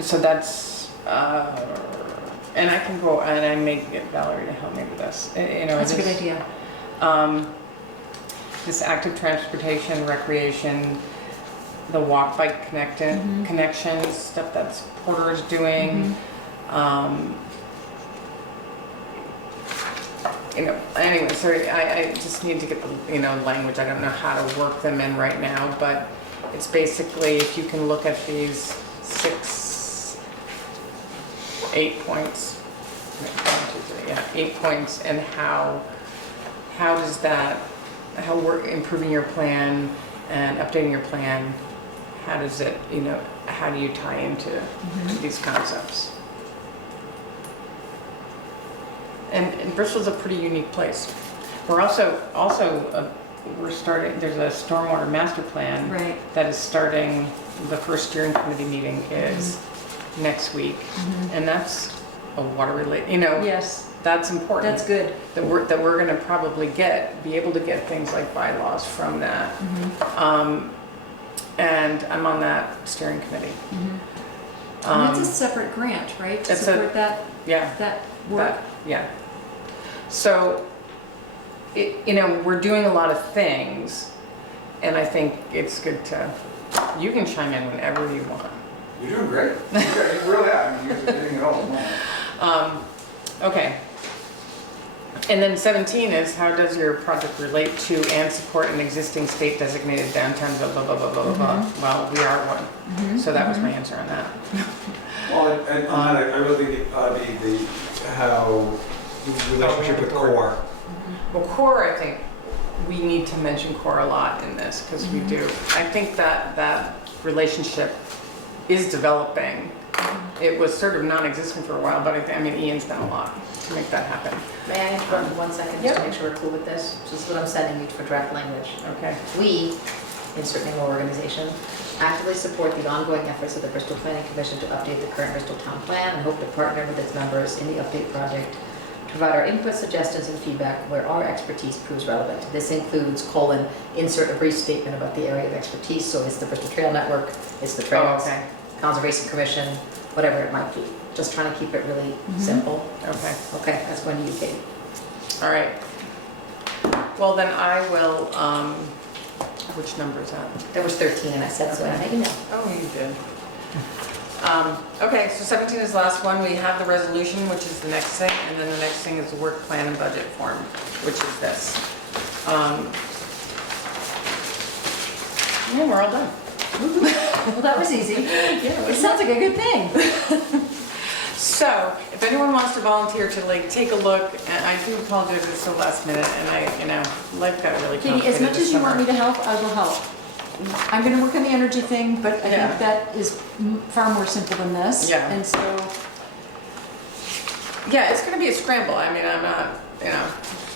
So that's, and I can go, and I may get Valerie to help me with this. That's a good idea. This active transportation, recreation, the walk bike connections, stuff that's Porter's doing. Anyway, so I just need to get the, language. I don't know how to work them in right now, but it's basically, if you can look at these 8 points, 8 points, and how does that, how we're improving your plan and updating your plan, how does it, how do you tie into to these concepts? And Bristol's a pretty unique place. We're also we're starting, there's a stormwater master plan Right. that is starting, the first steering committee meeting is next week. And that's a water related, Yes, that's important. that's good. That we're gonna probably be able to get things like bylaws from that. And I'm on that steering committee. And that's a separate grant, right? To It's support that Yeah. work? Yeah. So, we're doing a lot of things, and I think it's good to You can chime in whenever you want. You're doing great. You really are. I mean, you're getting it all at once. Okay. And then 17 is, how does your project relate to and support an existing state designated downtown, blah, blah, blah, blah, blah, blah. Well, we are one. So that was my answer on that. Well, and on that, I really think it ought to be how the relationship with core. Well, core, I think, we need to mention core a lot in this, because we do. I think that relationship is developing. It was sort of non-existent for a while, but I mean, Ian's done a lot to make that happen. May I interrupt 1 second just to make sure we're cool with this? This is what I'm sending you for draft language. Okay. We, insert name or organization, actively support the ongoing efforts of the Bristol Planning Commission to update the current Bristol Town Plan and hope to partner with its members in the update project to provide our input, suggestions, and feedback where our expertise proves relevant. This includes, insert a brief statement about the area of expertise, so it's the Bristol Trail Network, it's the trails, okay. Conservation Commission, whatever it might be. Just trying to keep it really simple. Okay. Okay, that's going to you, Katie. All right. Well, then I will, which number is that? There was 13 and I said so in my email. Oh, you did. Okay, so 17 is the last one. We have the resolution, which is the next thing, and then the next thing is the work plan and budget form, which is this. Yeah, we're all done. Well, that was easy. Yeah, It sounds like a good thing. So, if anyone wants to volunteer to like take a look, and I do apologize, it's so last minute, and life got really complicated Katie, as much this as you want me summer. to help, I will help. I'm gonna work on the energy thing, but I Yeah. think that is far more simple than this. Yeah. And so, Yeah, it's gonna be a scramble. I mean, I'm not,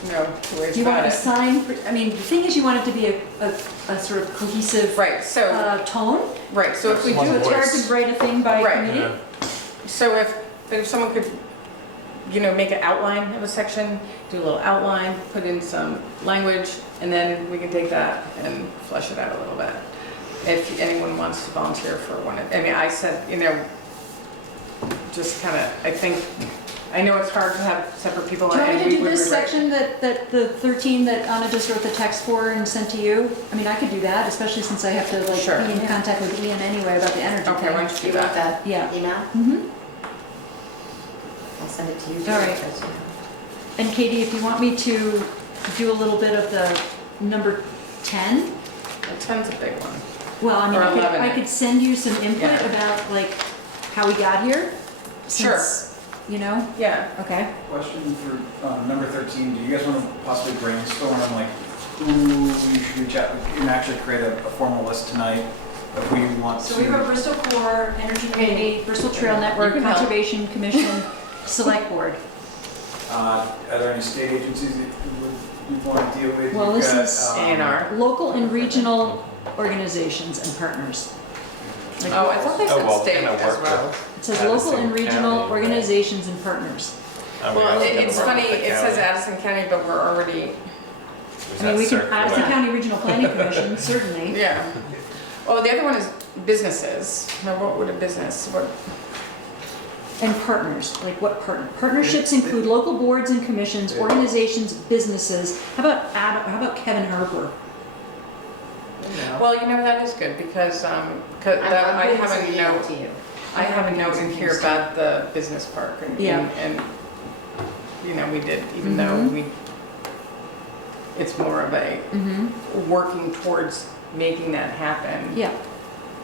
no two ways do you want about to it. assign, I mean, the thing is you want it to be a sort of cohesive Right, so, tone. so if we One do, It's hard to write a thing by Right. committee. Yeah. so if someone could, make an outline of a section, do a little outline, put in some language, and then we can take that and flesh it out a little bit. If anyone wants to volunteer for one, I said, just kind of, I know it's hard to have separate people. Do you want me and to we do would this rewrite- section that the 13 that Anna just wrote the text for and sent to you? I mean, I could do that, especially since I have to like Sure. be in contact with Ian anyway about the energy Okay, thing. why don't Do you you do want that? that Yeah. email? Mm-hmm. I'll send it to you. All right. because, And Katie, if you want me to do a little bit of the number 10, Well, 10's a big one. well, I mean, Or 11. I could send you some input Yeah. about like how we got here. Sure. Since, Yeah. okay. Question for number 13. Do you guys want to possibly brainstorm on like who you should reach out and actually create a formal list tonight of who you want So to? we wrote Bristol Core, Energy Committee, Bristol Trail Network, You can help. Conservation Commission, Select Board. Are there any state agencies that you want to deal with? Well, You've this got, is A&R. Local and regional organizations and partners. Like, Oh, I thought they Oh, said well, state can I as work well. with- It says Addison local and regional County, right? organizations and partners. Well, it's funny, it says Addison County, but we're already, I mean, we can, Addison County Regional Planning Commission, certainly. yeah. Oh, the other one is businesses. Now, what would a business, what? And partners, like what partnerships include local boards and commissions, organizations, businesses. How about Kevin Harper? Well, that is good because, I I'm have putting a some email note, to you. I have a note in here about the business park and, Yeah. and, we did, even though it's more of a Mm-hmm. working towards making that happen. Yeah,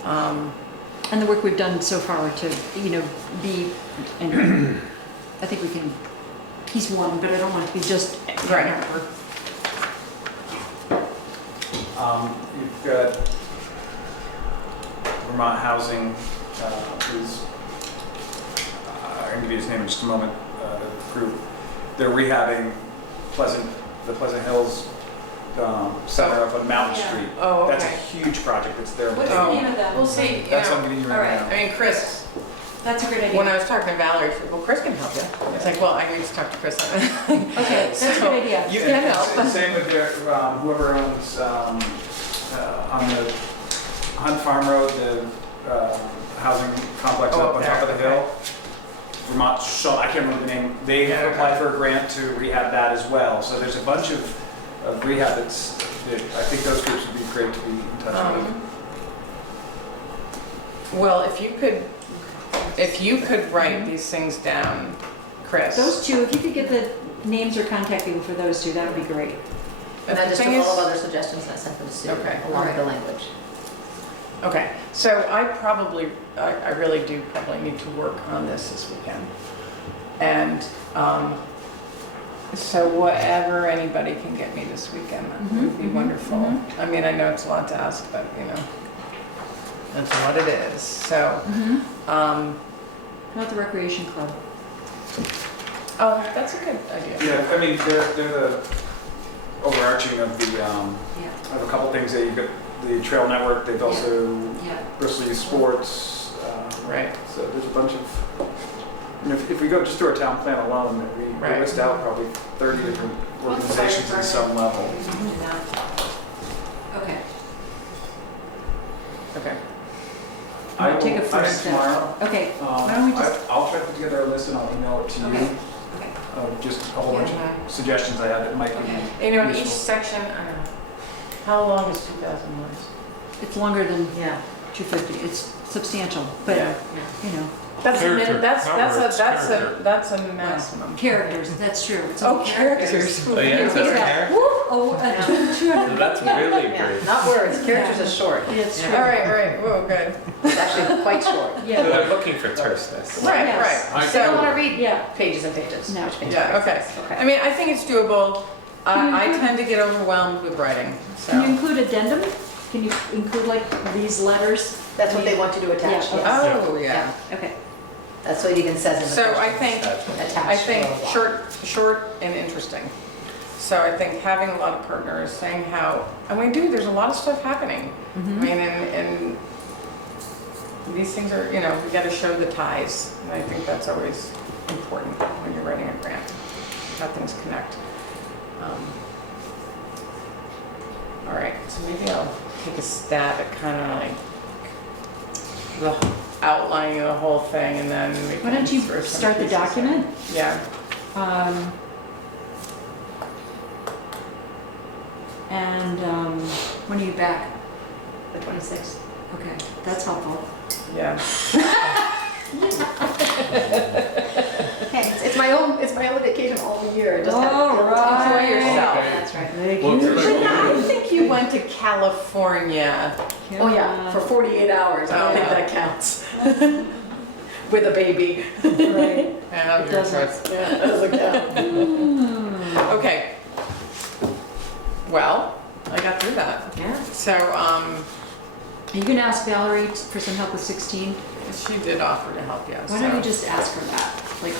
and the work we've done so far to, be, and I think we can, he's one, but I don't want to be just Right. Harper. You've got Vermont Housing, who's, I'm going to give you his name in just a moment, the group. They're rehabbing the Pleasant Hills center up on Mountain Yeah. Street. Oh, That's a okay. huge project. It's their. What's Oh. the name of that? We'll see, That's what I'm getting you All right right. now. I mean, Chris, That's a great when idea. I was talking to Valerie, she said, well, Chris can help you. It's like, well, I need to talk to Chris. Okay, that's a So- good idea. You, Yeah, no. and same with their, whoever owns on the Hunt Farm Road, the housing complex Oh, up on there, top of the okay. hill. Vermont, I can't remember the name. They Yeah, okay. applied for a grant to rehab that as well. So there's a bunch of, rehab that I think those groups would be great to be in touch with. Um, Mm-hmm. Um, Well, if you could write these things down, Chris. Those two, if you could get the names or contact people for those two, that would be great. And The I just took thing all is- of other suggestions and I sent them to Sue, Okay, along with alright. the language. Okay, so I really do probably need to work on this weekend. And, so whatever anybody can get me this weekend, that would be wonderful. I mean, I know it's a lot to ask, but you know, that's what it is, so, How about the recreation club? oh, that's a good idea. Yeah, I mean, they're the overarching of the, Yeah. of a couple things. You've got the Trail Network, they've also Yeah. Bristol Youth Sports. Right. So there's a bunch of, you know, if we go just through our town plan alone, we Right. list out probably 30 different organizations at some level. Okay. Okay. I'm gonna I take a will- first I step. tomorrow. Okay, why don't we just, I'll try to put together a list and I'll email it to you. okay, okay. Just a whole bunch of suggestions I had that might be. You know, in each useful. section, I don't know, how long is 2,000 words? It's longer than Yeah. 250, it's substantial, but, Yeah. you know, That's a Character, minute, that's not a, words, that's a, character. that's a maximum. characters, that's true. It's Oh, all characters. Oh, yeah, is that a Yeah. character? Oh, 200. That's really Yeah, great. not words, characters is short. It's All true. right, whoa, good. It's actually quite short. So Yeah, they're looking for terseness. Right, Yes. right. They don't So, want to read yeah. pages and pages. No. Which makes yeah, perfect okay. sense. I mean, I think it's doable. Can you I include- tend to get overwhelmed with writing, Can you so. include addendum? Can you include like these letters? That's what they want you to attach, Yeah. yes. Oh, yeah. Okay. That's what it even says in the So I questions. think, Attached. I think blah, blah, blah. short and interesting. So I think having a lot of partners, saying how, I mean, dude, there's a lot of stuff happening. I mean, and these things are, you know, we gotta show the ties. And I think that's always important when you're writing a grant, how things connect. All right, so maybe I'll take a stab at kind of like the outlining of the whole thing and then we Why can don't you throw some start the pieces in. document? Yeah, And when are you back? The 26th. Okay, that's helpful. yeah. Hey, it's my own vacation all year. Just have to All right. enjoy yourself. Okay. That's right. Well, it's But like- I think you went to California. Oh, yeah, for 48 hours. I don't think Oh. that counts. With a baby. Right. And It doesn't. Yeah, that doesn't count. Okay. Well, I got through that. Yeah. So, Are you gonna ask Valerie for some help with 16? she did offer to help, yes. Why don't you just ask her that, like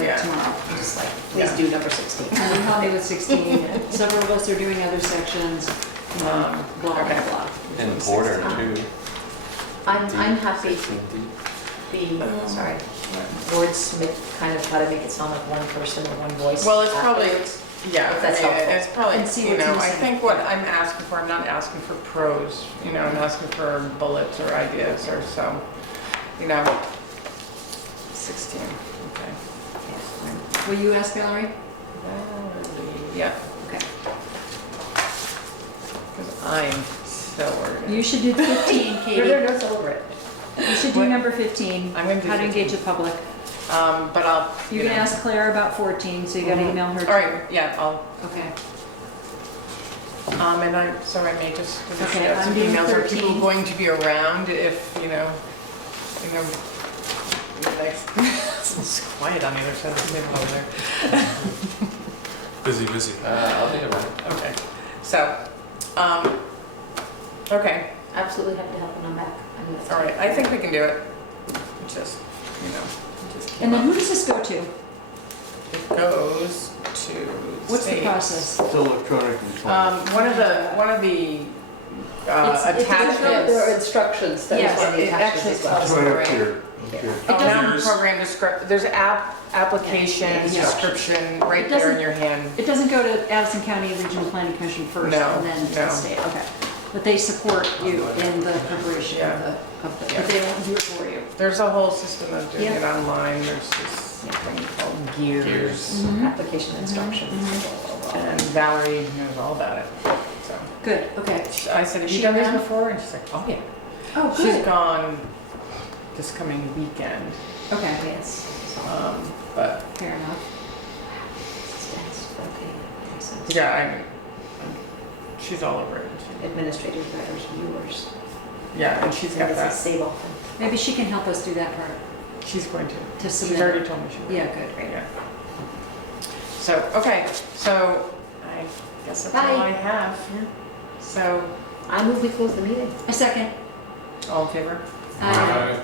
Yeah. tomorrow? Just like, Please Yeah. do number 16. can you help me with 16? Several of us are doing other sections, you know, blah, blah, okay. blah. And border too. I'm happy to be, sorry, wordsmith, kind of try to make it sound like one person or one voice. Well, it's probably, afterwards. yeah, If that's I mean, helpful. it's probably, And see you what's know, I missing. think what I'm asking for, I'm not asking for prose, you know, I'm asking for bullets or ideas or so, you know. 16, okay. Will you ask Valerie? Yeah, Okay. because I'm so organized. You should do 15, There Katie. are notes all over it. You should do What? number 15, I'm gonna do how to 15. engage the public. But I'll, You're gonna ask Claire about 14, so you gotta Mhm. email her. All right, yeah, I'll, Okay. and so I may just Okay, shoot out I'm some doing emails. Are people 13. going to be around if, you know, next, it's quiet on the other side of the table over there. Busy. I'll be around. Okay, so, okay, Absolutely happy to help when I'm back. I mean, that's all right, I think we can do it. Just, you know, just keep And then up. who does this go to? It goes to What's the state. process? It's electronically filed. One of the It's attachments. There are instructions that Yes, are on the it attachments actually as well. tells It's right up here. Up here. It doesn't- Mountain program there's application, Yeah. description, right It there in doesn't- your hand. It doesn't go to Addison County Regional Planning Commission first No, and then to the no. state, okay. But they support you in the preparation Yeah. but they don't do it for you. There's a whole system of doing Yeah. it online. There's this thing called Gears. Application instructions. And Valerie knows all about it, so. Good, okay. I said, have you She done this around? before? And she's like, oh yeah. Oh, She's good. gone this coming weekend, Okay, Yes. but fair enough. Okay. Makes sense. yeah, she's all over it. Administrative matters, viewers. Yeah, and she's got This is that. save often. Maybe she can help us do that part, She's going to. to She's submit. already told me she will. Yeah, good, great. Yeah. So, okay, so I guess that's all Bye. I have. So, I move we close the meeting. A second. all in favor? Aye.